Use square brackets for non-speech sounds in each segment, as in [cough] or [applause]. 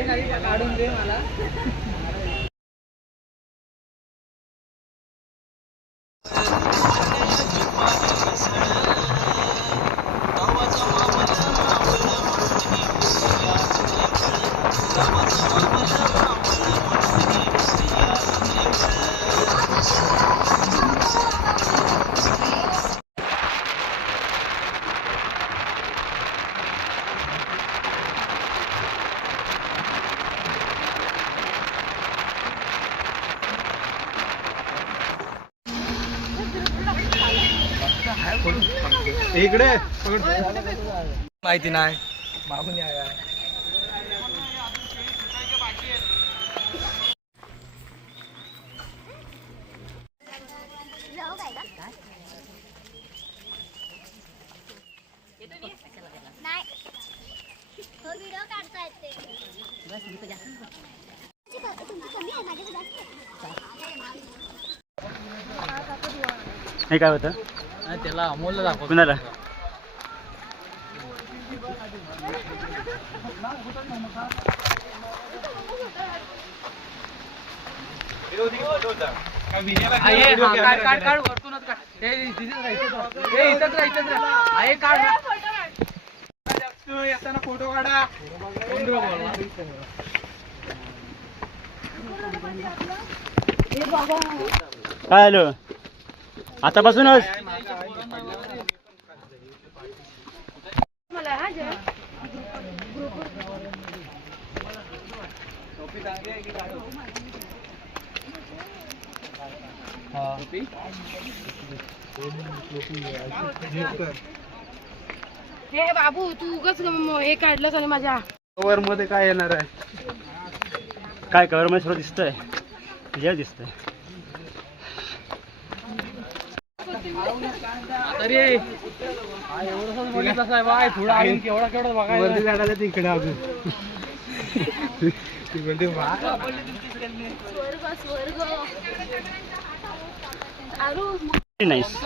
काढून दे मला. इकडे माहिती नाही मागून या नाही हो व्हिडिओ काढता येते तुमची कमी आहे माझ्याकडे जास्त आहे. हे काय होतं त्याला अमोलला दाखव कुणाला? काढ काढ वरतूनच काढ. हे इथेच राहायचं हे इथंच राहायचं आहे काढ येताना फोटो काढा काय आलं? आतापासूनच हे बाबू तू उगाच म- हे काढलंस आणि माझ्या. कवर मध्ये काय येणार आहे? काय कवर मध्ये सर्व दिसतंय. दिसतंय. तरी थोडं आहे केवढा बघायला तिकडे अजून. नाईस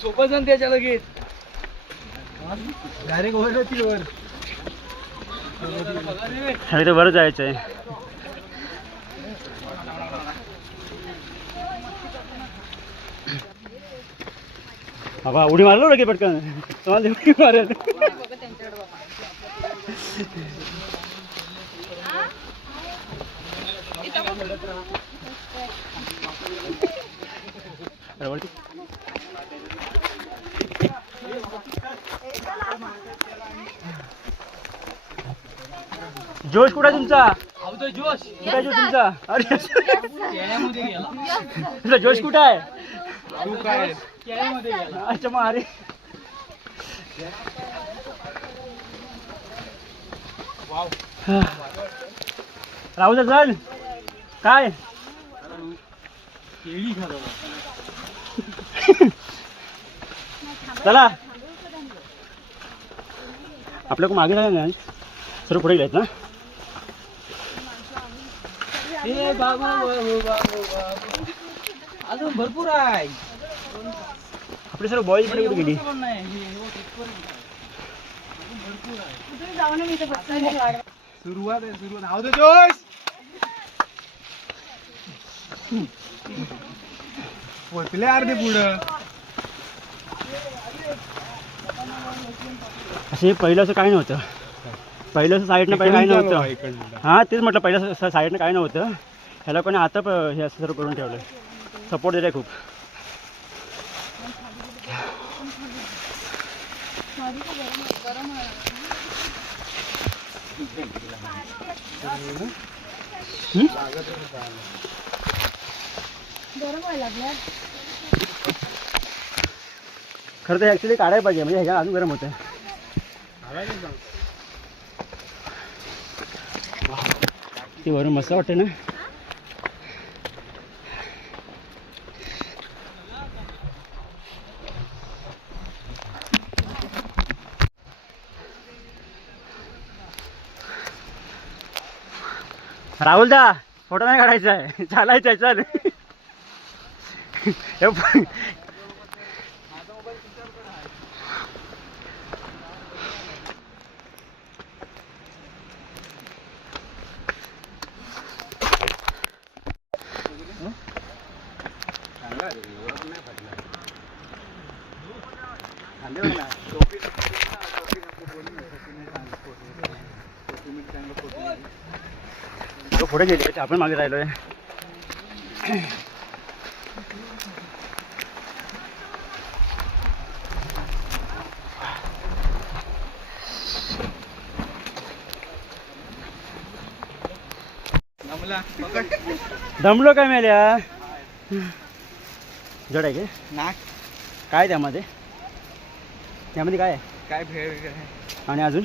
सोबत जण त्याच्या लगेच. डायरेक्ट वर अरे तर बरं जायचं आहे बाबा उडी मारलो रे की पटकन? तुम्हाला उडी मारेल. जोश कुठे आहे तुमचा? जोश कुठे जोश तुमचा? अरे जोश कुठे आहे? तू काय? केळ्यामध्ये गेला. अच्छा मग अरे राहू दे चल. काय? केळी चला. आपल्या मागे झालं नाही. सर्व पुढे गेलेत ना? बाबू बाबू बाबू बाबू. अजून भरपूर आहे. आपली सर्व बॉईज इकडे कुठे गेली. सुरुवात आहे सुरुवात. हाव दे जोश पोचले अर्धे पुढं. असे पहिलं असं काही नव्हतं. पहिलं असं साईडनं पहिलं काही नव्हतं. हां तेच म्हटलं पहिलं साईडनं काही नव्हतं. ह्याला कोणी आता हे असं सर्व करून ठेवलं सपोर्ट आहे खूप. खरं तर ॲक्च्युली काढायला पाहिजे म्हणजे ह्याच्या अजून गरम होतं ती वरून मस्त वाटते ना? राहुल दा फोटो नाही काढायचा आहे. [laughs] चालायचं आहे चल [laughs] हे प- तो पुढे गेले आपण मागे राहिलोय. दमलो काय मेल्या? जड आहे नाक. काय त्यामध्ये? त्यामध्ये काय आहे? काय भेळ वगैरे आहे. आणि अजून?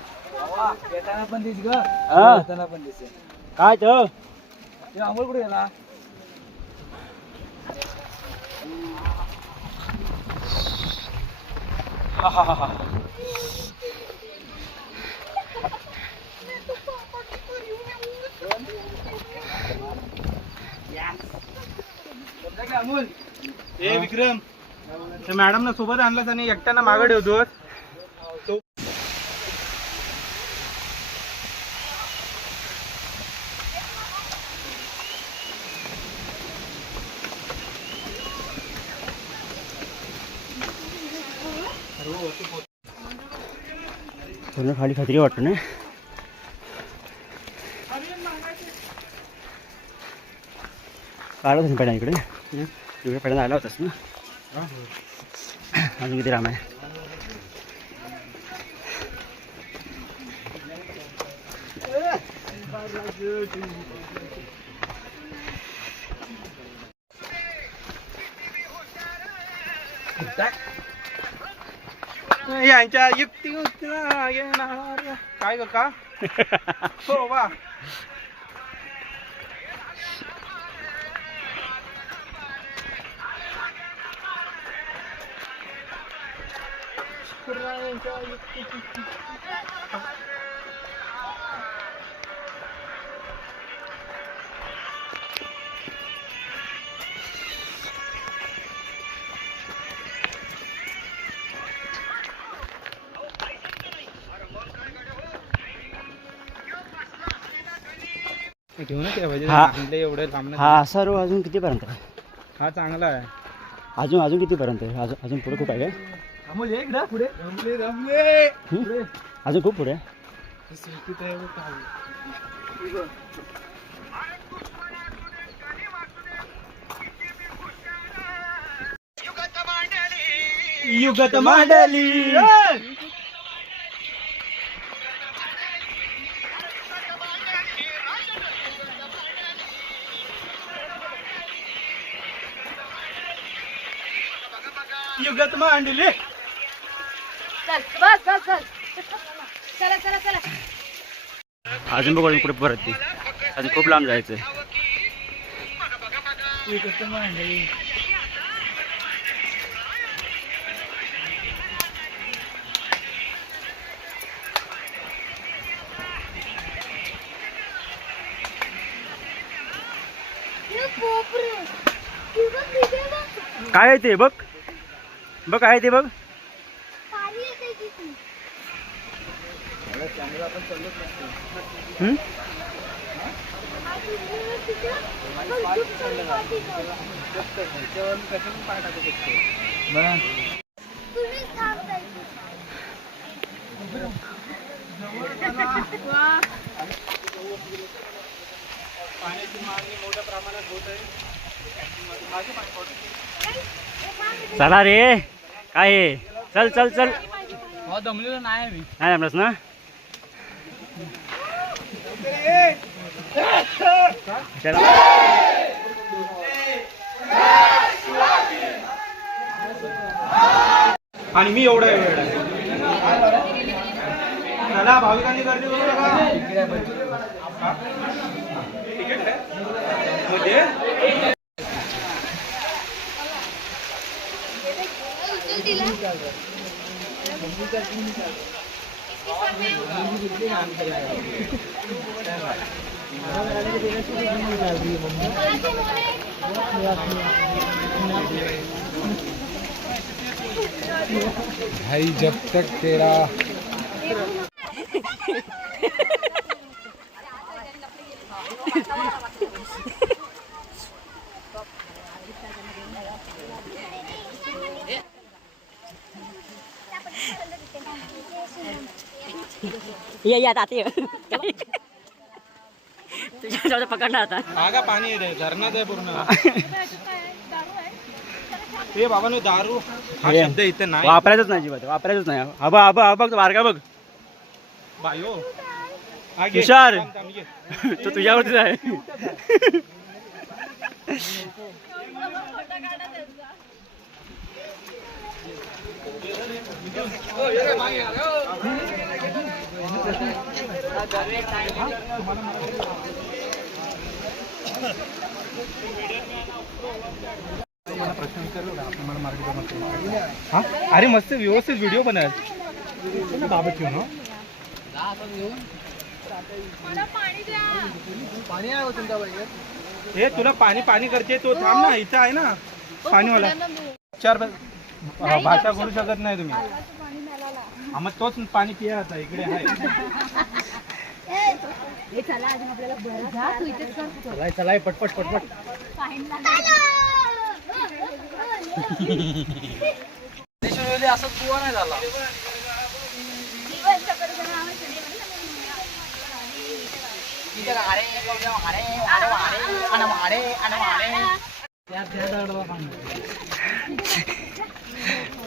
येताना पण दिस ग. हा? येताना पण दिसे काय तर ते अमोल कुठे गेला? अमोल. ए विक्रम मॅडम ना सोबत आणलास आणि एकट्यानं मागं ठेवतोस. पूर्ण खाली खात्री वाटतं ना आला होता पहिला इकडे. इकडे पहिल्यांदा आला होतास ना? अजून किती राम आहे? Back. यांच्या युक्ती येणार काय ग का हो वा घेऊनच या पाहिजे हा. आणलं एवढं लांब हा असा रो अजून कितीपर्यंत? आहे हा चांगला आहे. अजून अजून कितीपर्यंत? आहे अजून अजून पुढे खूप आहे? काय? अजून खूप पुढे? आहे. युगत मांडली. युगत मांडली चल बस बस चल चला चला चला. अजून बघ अजून कुठे परत ती. अजून खूप लांब जायचं आहे युगत मांडली काय आहे ते? बघ. बघ काय आहे ते बघ. पाण्याची मागणी मोठ्या प्रमाणात होत आहे. चला रे. काय आहे? चल चल चल. दमलेलो नाही मी नाही ना? चला. आणि मी एवढा वेळ चला भाविकांनी गर्दी करू नका. हा? तिकीट आहे? म्हणजे उचल दिला भाई जब तक तेरा ये ये आता आते तुझ्या जवळ पकडणार आता. मागा पाणी येते धरणात आहे पूर्ण. [laughs] हे बाबा दारू. हा. शब्द इथे नाही. वापरायचंच नाही अजिबात वापरायचंच नाही. हा बघ हा बघ बघ बारका बघ. बायो. हा घे. हुशार. थांब, थांब, घे. [laughs] तो तुझ्यावरतीच आहे. [laughs] हा? अरे मस्त व्यवस्थित व्हिडिओ बनव. बाबा ठेवून हं. हे तुला पाणी पाणी करते तो थांब ना इथं आहे ना. पाणीवाला चार भाषा करू शकत नाही तुम्ही. मग तोच पाणी पिया आता इकडे आहे चला पटपट पटपट. असं नाही झाला.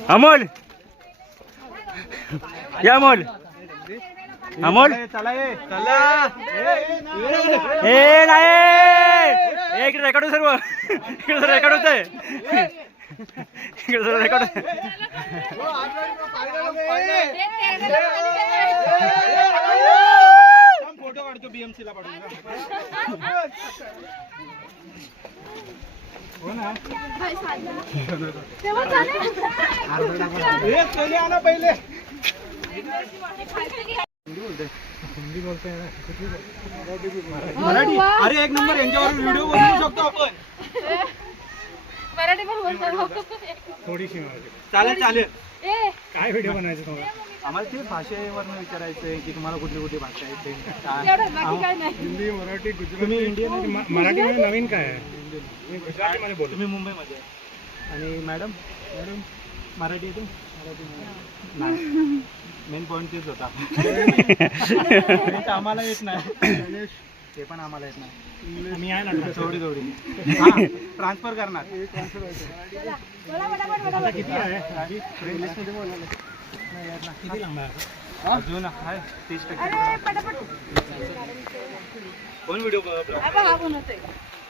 अमोल! या अमोल अमोल चला ये चला ए नाही इकडे रेकॉर्ड सर्व. इकडे रेकॉर्ड होत इकडे रेकॉर्ड फोटो काढतो बीएमसी ला पाठवून हो आला पहिले मराठी. अरे एक नंबर यांच्यावर व्हिडिओ बनवू शकतो आपण. मराठी पण बोलतो. थोडीशी चालेल चालेल. ए. काय व्हिडिओ बनायचे तुम्हाला? आम्हाला ते भाषेवरनं विचारायचं आहे की तुम्हाला कुठली कुठली भाषा येते काय? एवढं बाकी काय नाही. हिंदी मराठी गुजराती. तुम्ही इंडियन मराठीमध्ये नवीन काय आहे? मी गुजरातीमध्ये बोलतो तुम्ही मुंबईमध्ये आहे. आणि मॅडम? मॅडम? मराठी येते नाही. मेन पॉईंट तेच होता. आम्हाला येत नाही. ते पण आम्हाला येत नाही. मी आहे ना थोडी थोडी ट्रान्सफर करणार. किती आहे? लागणार? अजून आहे तीस टक्के. कोण व्हिडिओ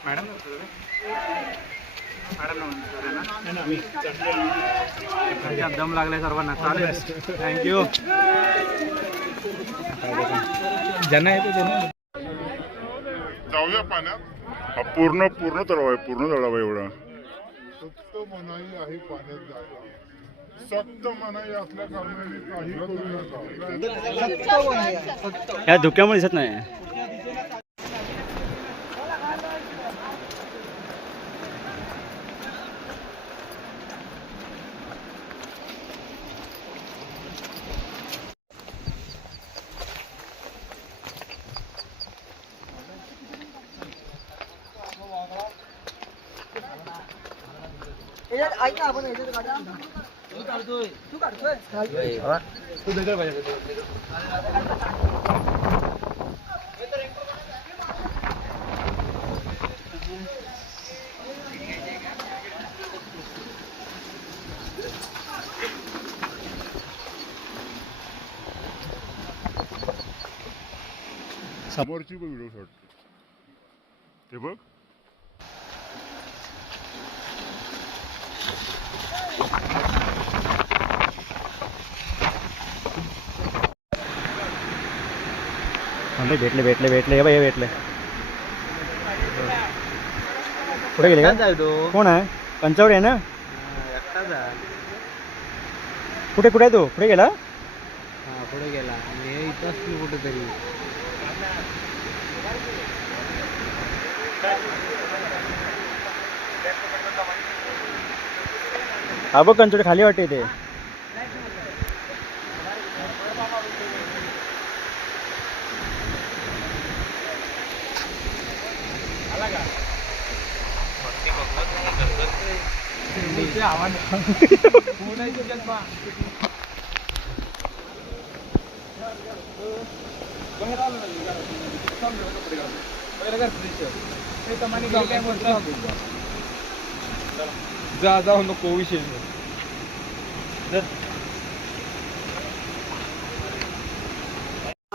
मॅडम? दम लागलाय सर्वांना. चालेल. थँक्यू ज्यांना येतो त्यांना जाऊया पाण्यात. हा पूर्ण पूर्ण तलाव आहे. पूर्ण तलाव आहे एवढा. सक्त मनाई आहे पाण्यात जायला. सक्त मनाई ऐका आपण काही काढतोय तू काढतोय? समोरची व्हिडिओ शॉट ते बघ. म्हणजे भेटले भेटले भेटले. हे बाई हे भेटले. कुठे गेले का? कोण आहे? पंचावडी आहे ना? कुठे कुठे आहे तू? कुठे गेला? पुढे गेला. आणि हे इथं असतील कुठेतरी. हा बघ कंचोडी खाली वाटते ते. जा जाऊ नको विषय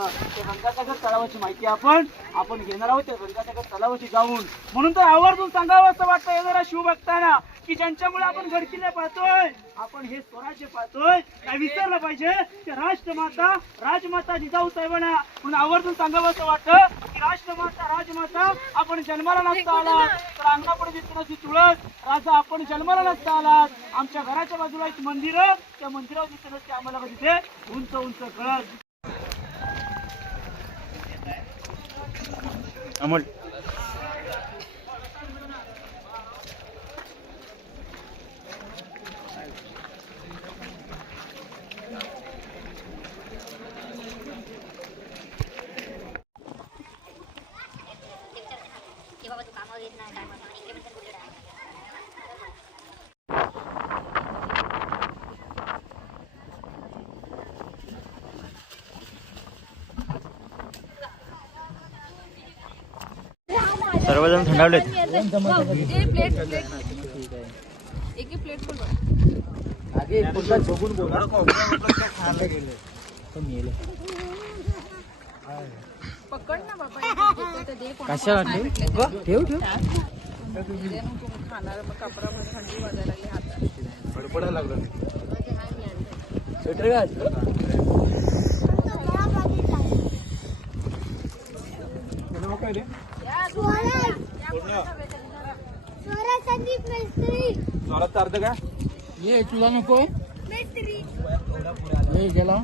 गंगासागर तलावाची माहिती आपण आपण घेणार आहोत त्या गंगासागर तलावाची जाऊन. म्हणून तर आवर्जून सांगावं असं वाटतं येणाऱ्या शिवभक्तांना की ज्यांच्यामुळे आपण गडकिल्ले पाहतोय आपण हे स्वराज्य पाहतोय काय विसरलं पाहिजे? की राष्ट्रमाता राजमाता जिजाऊ साहेबांना म्हणून आवर्जून सांगावं असं वाटतं की राष्ट्रमाता राजमाता आपण जन्माला नसता आला तर अंगणापुढे दिसतं तुळस राजा आपण जन्माला नसता आलात. आमच्या घराच्या बाजूला एक मंदिर त्या मंदिरावर दिसत नसते आम्हाला तिथे. उंच उंच कळत अमोल सर्वजण थंडावलेत प्लेट प्लेट एक प्लेट पण पकड ना बाबा कशा वाटली? ठेव ठेव. वाजायला लागली. स्वेटर घाल. स्वरा संदीप मेस्त्री जोरात अर्ध का ये तुला नको. मेस्त्री ये गेला.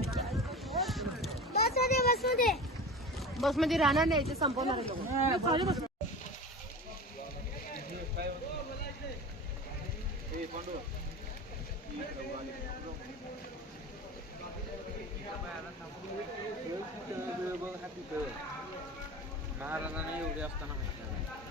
बसमध्ये राहणार नाही ते संपवणार आहे. लोक. महाराजांनी एवढी असताना माहिती